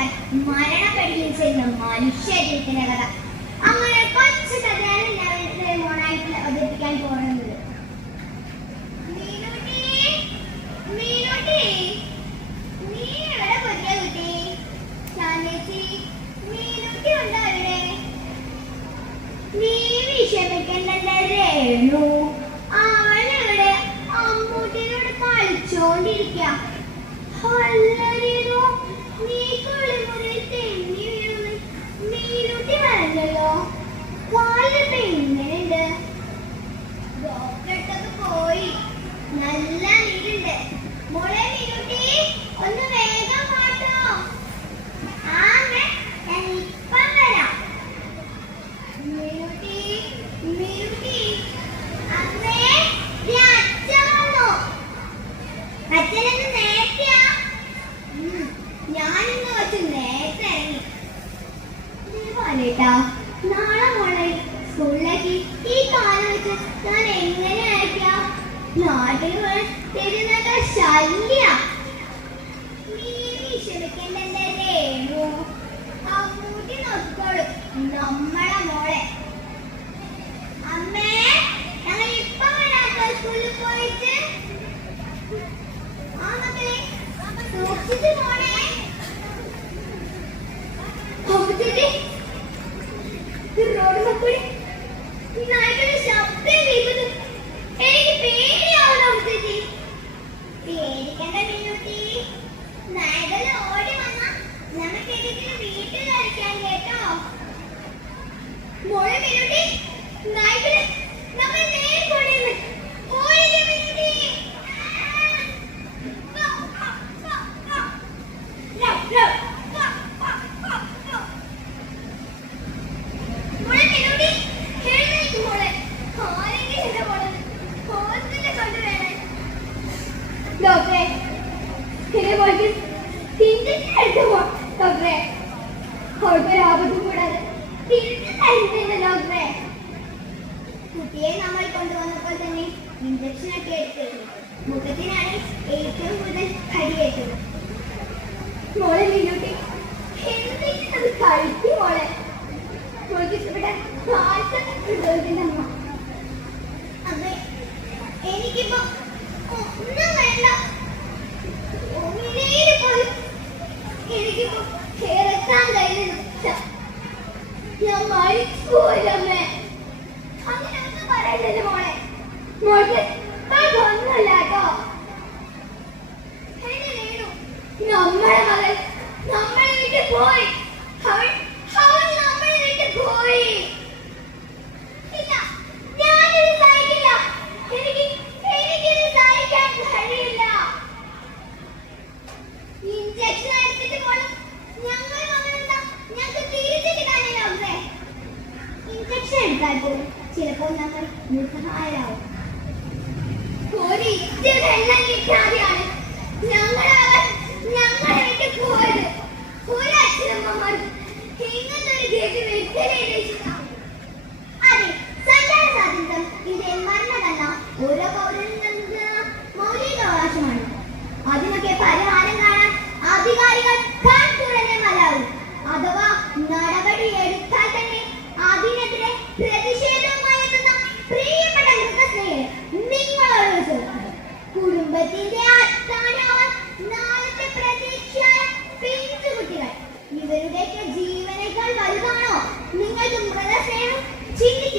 കടക്കാൻ മരണപ്പെടിയിൽ ചെന്ന മനുഷ്യരീതിയുടെ കഥ അങ്ങനെ കൊച്ചു കഥയാണ് ഞാൻ മോണായിട്ട് അവതരിപ്പിക്കാൻ പോകുന്നത് നീ വിഷമിക്കണ്ടല്ലേ രേണു? അവളിവിടെ അമ്മൂട്ടിനോട് കളിച്ചോണ്ടിരിക്കാം. ട്ടോ നാളെ മോളെ സ്കൂളിലേക്ക്. ഈ കാലം വെച്ച് ഞാൻ എങ്ങനെ അയക്കാം നാട്ടിൽ തരുന്നൊക്കെ ശല്യ. നമ്മളെ മോളെ. അമ്മേ ഇപ്പൊ വരാത്ത സ്കൂളിൽ പോയിട്ട്. ആ മക്കളെ സൂക്ഷിച്ചു പോണേ. ശബ്ദം എനിക്ക് പേടിയാവുന്നു പേടിക്കണ്ട തിരിച്ചു എടുത്തു പോ ഡോക്ടറെ ആപത്തും കൂടാതെ തിരിച്ചു തരുന്നില്ല ഡോക്ടറെ കുട്ടിയെ നമ്മൾ കൊണ്ടുവന്നപ്പോൾ തന്നെ ഇഞ്ചക്ഷൻ ഒക്കെ എടുത്തു. മുഖത്തിനാണ് ഏറ്റവും കൂടുതൽ കടിയേറ്റത് മോളെ മീനൂട്ടി എന്തെങ്കിലും അത് കഴിക്കും മോളെ. മോൾക്ക് ഇഷ്ടപ്പെട്ട പായസം അമ്മ. അമ്മേ എനിക്കിപ്പോ ഒന്നും വേണ്ട. ഒന്നിനേലും പോലും എനിക്കിപ്പോ കേൾക്കാൻ കഴിയുന്നില്ല ഞാൻ മരിച്ചുപോയമ്മേ അങ്ങനെ ഒന്നും പറയണ്ടല്ലോ മോളെ. മോൾക്ക് ഇഞ്ചക്ഷൻ ചിലപ്പോൾ നമ്മൾ നിസ്സഹായരാകും ഒരു ഇച്ചിരി വെള്ളം കിട്ടാതെയാണ് ഞങ്ങളെ ഇവരുടെയൊക്കെ ജീവനേക്കാൾ വലുതാണോ? നിങ്ങൾക്ക് മൃഗസ്നേഹം ചിന്തിക്കൂ